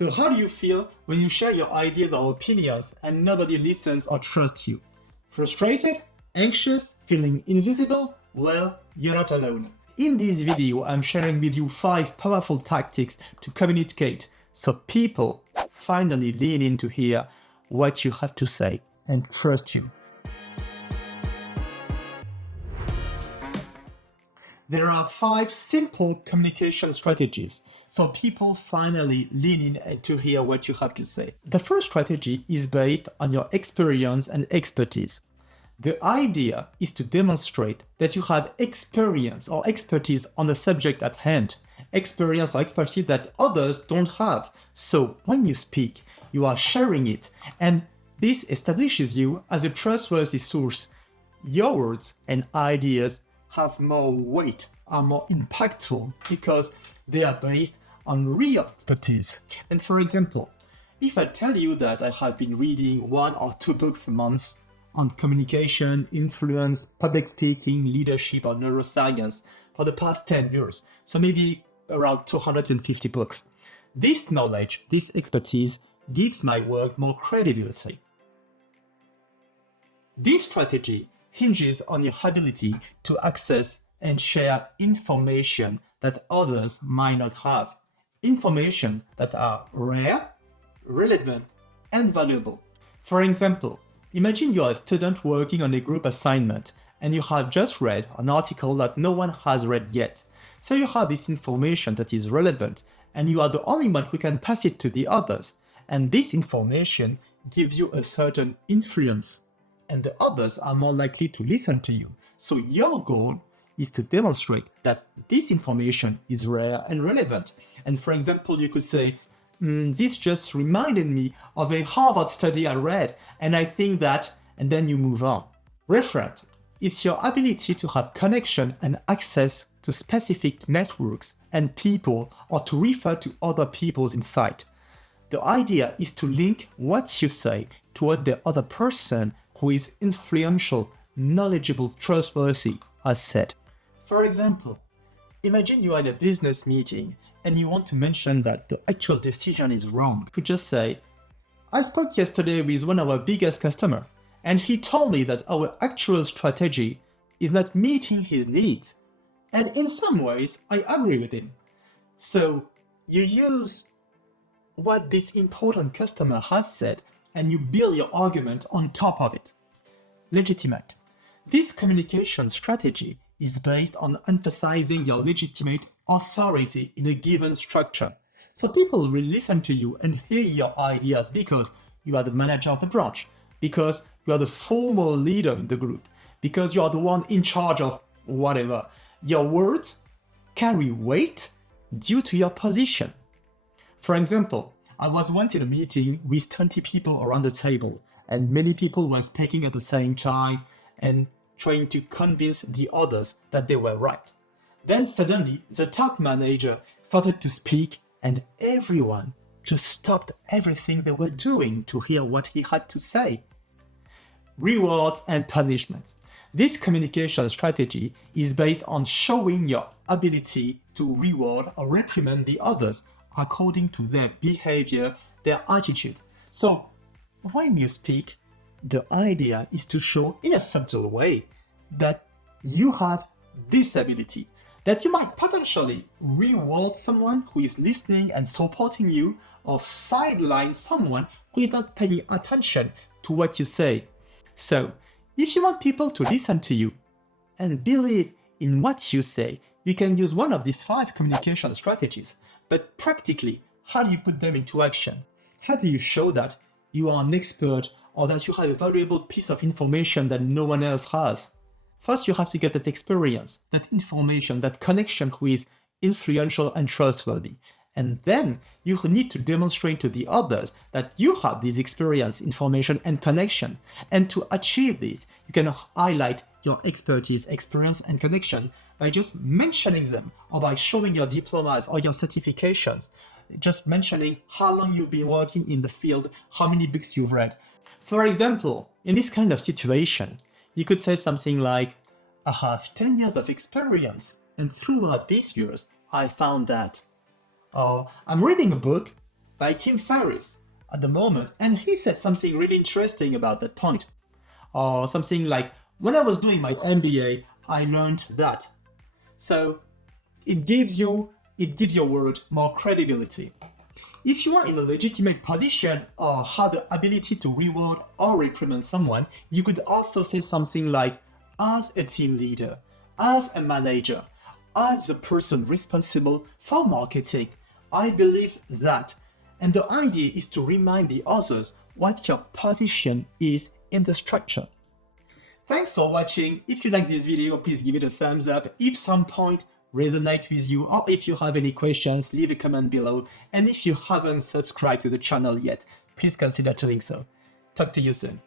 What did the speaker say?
So how do you feel when you share your ideas or opinions and nobody listens or trusts you? Frustrated? Anxious? Feeling invisible? Well, you're not alone. In this video, I'm sharing with you 5 powerful tactics to communicate so people finally lean in to hear what you have to say and trust you. There are 5 simple communication strategies so people finally lean in to hear what you have to say. The first strategy is based on your experience and expertise. The idea is to demonstrate that you have experience or expertise on the subject at hand, experience or expertise that others don't have. So when you speak, you are sharing it, and this establishes you as a trustworthy source. Your words and ideas have more weight, are more impactful because they are based on real expertise. And for example, if I tell you that I have been reading 1 or 2 books a month on communication, influence, public speaking, leadership, or neuroscience for the past 10 years, so maybe around 250 books, this knowledge, this expertise gives my work more credibility. This strategy hinges on your ability to access and share information that others might not have. Information that are rare, relevant, and valuable. For example, imagine you are a student working on a group assignment and you have just read an article that no one has read yet. So you have this information that is relevant and you are the only one who can pass it to the others. And this information gives you a certain influence, and the others are more likely to listen to you. So your goal is to demonstrate that this information is rare and relevant. And for example, you could say, this just reminded me of a Harvard study I read, and I think that, and then you move on. Referent is your ability to have connection and access to specific networks and people, or to refer to other people's insight. The idea is to link what you say to what the other person who is influential, knowledgeable, trustworthy has said. For example, imagine you are in a business meeting and you want to mention that the actual decision is wrong. You could just say, I spoke yesterday with one of our biggest customers, and he told me that our actual strategy is not meeting his needs. And in some ways, I agree with him. So you use what this important customer has said and you build your argument on top of it. Legitimate. This communication strategy is based on emphasizing your legitimate authority in a given structure. So people will listen to you and hear your ideas because you are the manager of the branch, because you are the formal leader in the group, because you are the one in charge of whatever. Your words carry weight due to your position. For example, I was once in a meeting with 20 people around the table, and many people were speaking at the same time and trying to convince the others that they were right. Then suddenly, the top manager started to speak, and everyone just stopped everything they were doing to hear what he had to say. Rewards and punishments. This communication strategy is based on showing your ability to reward or reprimand the others according to their behavior, their attitude. So when you speak, the idea is to show in a subtle way that you have this ability, that you might potentially reward someone who is listening and supporting you, or sideline someone who is not paying attention to what you say. So if you want people to listen to you and believe in what you say, you can use one of these 5 communication strategies. But practically, how do you put them into action? How do you show that you are an expert or that you have a valuable piece of information that no one else has? First, you have to get that experience, that information, that connection who is influential and trustworthy. And then you need to demonstrate to the others that you have this experience, information, and connection. And to achieve this, you can highlight your expertise, experience, and connection by just mentioning them, or by showing your diplomas or your certifications, just mentioning how long you've been working in the field, how many books you've read. For example, in this kind of situation, you could say something like, I have 10 years of experience, and throughout these years, I found that. Or I'm reading a book by Tim Ferriss at the moment, and he said something really interesting about that point. Or something like, when I was doing my MBA, I learned that. So it gives your word more credibility. If you are in a legitimate position or have the ability to reward or reprimand someone, you could also say something like, as a team leader, as a manager, as the person responsible for marketing, I believe that. And the idea is to remind the others what your position is in the structure. Thanks for watching. If you like this video, please give it a thumbs up. If some point resonate with you, or if you have any questions, leave a comment below. And if you haven't subscribed to the channel yet, please consider doing so. Talk to you soon.